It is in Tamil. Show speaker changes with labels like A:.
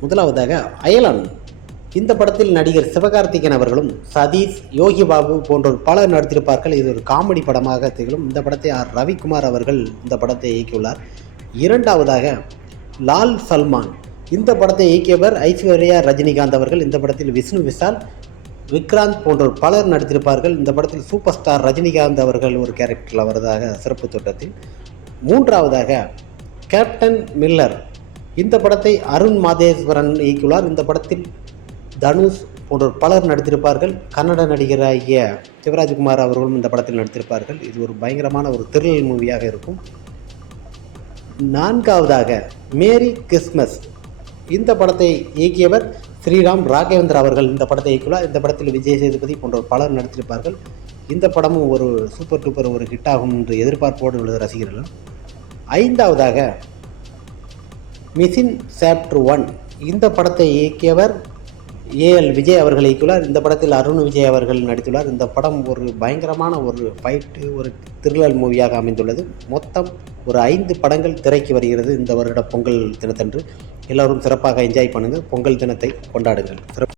A: முதலாவதாக அயலான். இந்த படத்தில் நடிகர் சிவகார்த்திகேயன் அவர்களும் சதீஷ் யோகி பாபு போன்றோர் பலர் நடித்திருப்பார்கள். இது ஒரு காமெடி படமாக திகழும். இந்த படத்தை ஆர். ரவிக்குமார் அவர்கள் இந்த படத்தை இயக்கியுள்ளார். இரண்டாவதாக லால் சல்மான். இந்த படத்தை இயக்கியவர் ஐஸ்வர்யா ரஜினிகாந்த் அவர்கள். இந்த படத்தில் விஷ்ணு விஷால் விக்ராந்த் போன்றோர் பலர் நடித்திருப்பார்கள். இந்த படத்தில் சூப்பர் ஸ்டார் ரஜினிகாந்த் அவர்கள் ஒரு கேரக்டரில் வருவதாக சிறப்பு தோட்டத்தில் மூன்றாவதாக கேப்டன் மில்லர். இந்த படத்தை அருண் மாதேஸ்வரன் இயக்கியுள்ளார். இந்த படத்தில் தனுஷ் போன்ற பலர் நடித்திருப்பார்கள். கன்னட நடிகராகிய சிவராஜ்குமார் அவர்களும் இந்த படத்தில் நடித்திருப்பார்கள். இது ஒரு பயங்கரமான ஒரு த்ரில் மூவியாக இருக்கும். நான்காவதாக மேரி கிறிஸ்மஸ். இந்த படத்தை இயக்கியவர் ஸ்ரீராம் ராகவேந்திர அவர்கள். இந்த படத்தை இயக்கியுள்ளார். இந்த படத்தில் விஜய் சேதுபதி போன்ற பலர் நடித்திருப்பார்கள். இந்த படமும் ஒரு சூப்பர் டூப்பர் ஒரு ஹிட் ஆகும் என்று எதிர்பார்ப்போடு உள்ளது ரசிகர்கள். ஐந்தாவதாக மிஷின் சாப்டர் ஒன். இந்த படத்தை இயக்கியவர் ஏஎல் விஜய் அவர்கள் இயக்கியுள்ளார். இந்த படத்தில் அருண் விஜய் அவர்கள் நடித்துள்ளார். இந்த படம் ஒரு பயங்கரமான ஒரு ஃபைட்டு ஒரு திருளல் மூவியாக அமைந்துள்ளது. மொத்தம் ஒரு ஐந்து படங்கள் திரைக்கு வருகிறது. இந்த வருட பொங்கல் தினத்தன்று. எல்லோரும் சிறப்பாக என்ஜாய் பண்ணுங்கள். பொங்கல் தினத்தை கொண்டாடுங்கள். சிறப்பு